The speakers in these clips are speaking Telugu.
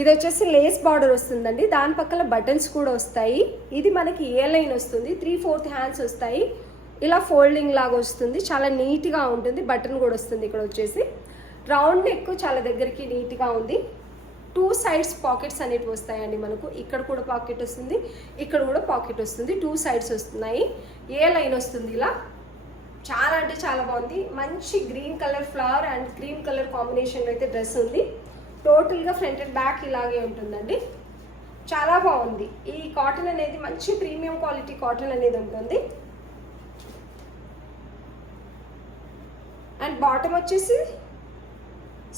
ఇది వచ్చేసి లేస్ బార్డర్ వస్తుందండి, దాని పక్కన బటన్స్ కూడా వస్తాయి. ఇది మనకి ఏ లైన్ వస్తుంది, 3/4 హ్యాండ్స్ వస్తాయి. ఇలా ఫోల్డింగ్ లాగా వస్తుంది, చాలా నీట్గా ఉంటుంది. బటన్ కూడా వస్తుంది. ఇక్కడ వచ్చేసి రౌండ్ నెక్ చాలా దగ్గరికి నీట్గా ఉంది. 2 సైడ్స్ పాకెట్స్ అనేవి వస్తాయండి మనకు. ఇక్కడ కూడా పాకెట్ వస్తుంది, ఇక్కడ కూడా పాకెట్ వస్తుంది. 2 సైడ్స్ వస్తున్నాయి. ఏ లైన్ వస్తుంది ఇలా. చాలా అంటే చాలా బాగుంది. మంచి green colour flower and cream colour కాంబినేషన్లో అయితే డ్రెస్ ఉంది. టోటల్గా ఫ్రంట్ అండ్ బ్యాక్ ఇలాగే ఉంటుందండి. చాలా బాగుంది. ఈ కాటన్ అనేది మంచి ప్రీమియం క్వాలిటీ కాటన్ అనేది ఉంటుంది. అండ్ బాటమ్ వచ్చేసి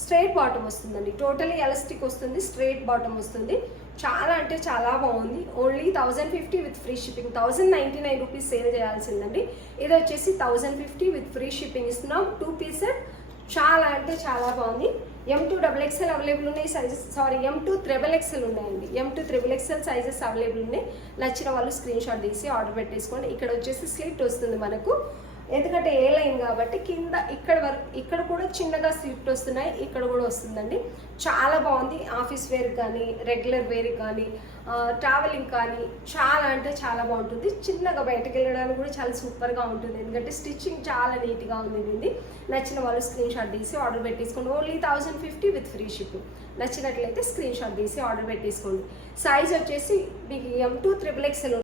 స్ట్రైట్ బాటమ్ వస్తుందండి. టోటలీ ఎలాస్టిక్ వస్తుంది, స్ట్రైట్ బాటమ్ వస్తుంది. చాలా అంటే చాలా బాగుంది. Only 1050 with free shipping. 1099 rupees sale చేయాల్సిందండి. ఇది వచ్చేసి 1050 విత్ ఫ్రీ షిప్పింగ్ ఇస్తున్నాం. 2 పీస్ సెట్. చాలా అంటే చాలా బాగుంది. M2 XXL అవైలబుల్ ఉన్నాయి సైజెస్. సారీ, M2 XXL ఉన్నాయండి. M2 XXL సైజెస్ అవైలబుల్ ఉన్నాయి. నచ్చిన వాళ్ళు స్క్రీన్ షాట్ తీసి ఆర్డర్ పెట్టేసుకోండి. ఇక్కడ వచ్చేసి స్లిట్ వస్తుంది మనకు, ఎందుకంటే ఏ లైన్ కాబట్టి కింద ఇక్కడ వరకు, ఇక్కడ కూడా చిన్నగా స్లిట్ వస్తున్నాయి, ఇక్కడ కూడా వస్తుందండి. చాలా బాగుంది. ఆఫీస్ వేర్కి కానీ, రెగ్యులర్ వేర్కి కానీ, ట్రావెలింగ్ కానీ చాలా అంటే చాలా బాగుంటుంది. చిన్నగా బయటకు వెళ్ళడానికి కూడా చాలా సూపర్గా ఉంటుంది, ఎందుకంటే స్టిచ్చింగ్ చాలా నీట్గా ఉంది దీన్ని. నచ్చిన వాళ్ళు స్క్రీన్ షాట్ తీసి ఆర్డర్ పెట్టేసుకోండి. Only 1050 with free shipping. నచ్చినట్లయితే స్క్రీన్ షాట్ తీసి ఆర్డర్ పెట్టేసుకోండి. సైజ్ వచ్చేసి మీకు M2 XXL